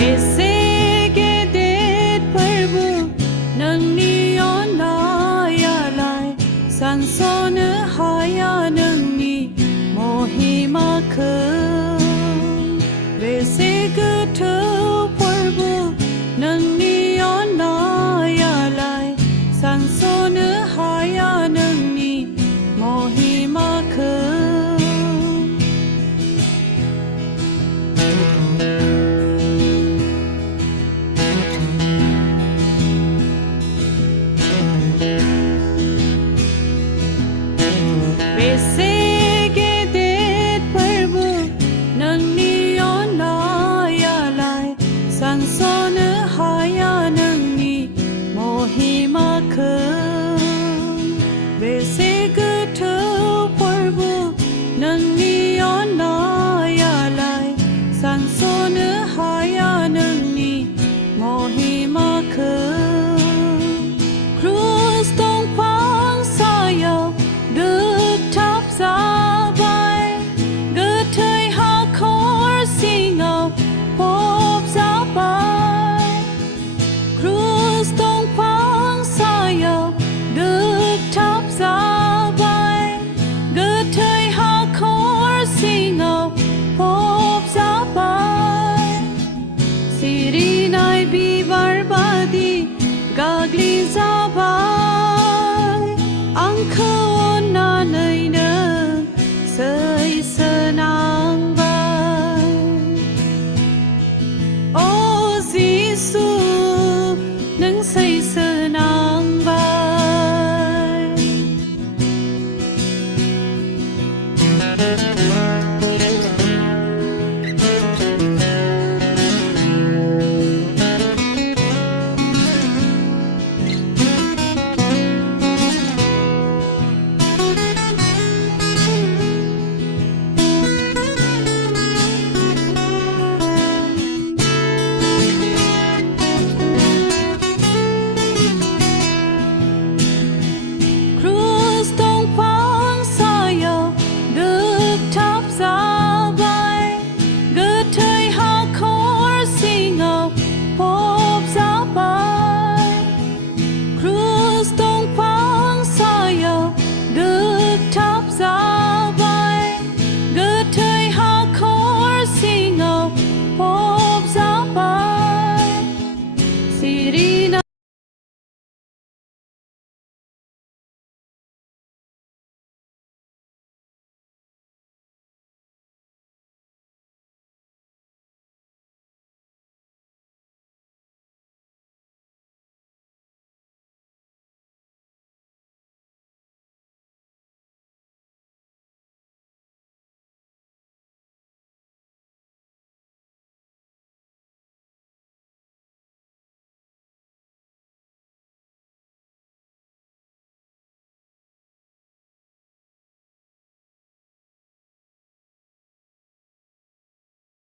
बेसे गेदेर फोरबो नोंनि अननायालाय सानस'नो हाया नोंनि महिमाखौ बेसे गोथौ फोरबो नोंनि अननायालाय सानस'नो हाया नोंनि महिमाखौ बेसे गेदेर फोरबो नोंनि अननायालाय सानस'नो हाया नोंनि महिमाखौ बेसे गोथौ फोरबो नोंनि अननायालाय सानस'नो हाया नोंनि महिमाखौ क्रुस दंफां सायाव दोगथाब जाबाय गोथै हाखर सिङाव फबजाबाय क्रुस दंफां सायाव दोगथाब जाबाय गोथै हाखर सिङाव फबजाबाय सिरिनाय बिबार बादि गाग्लिजाबाय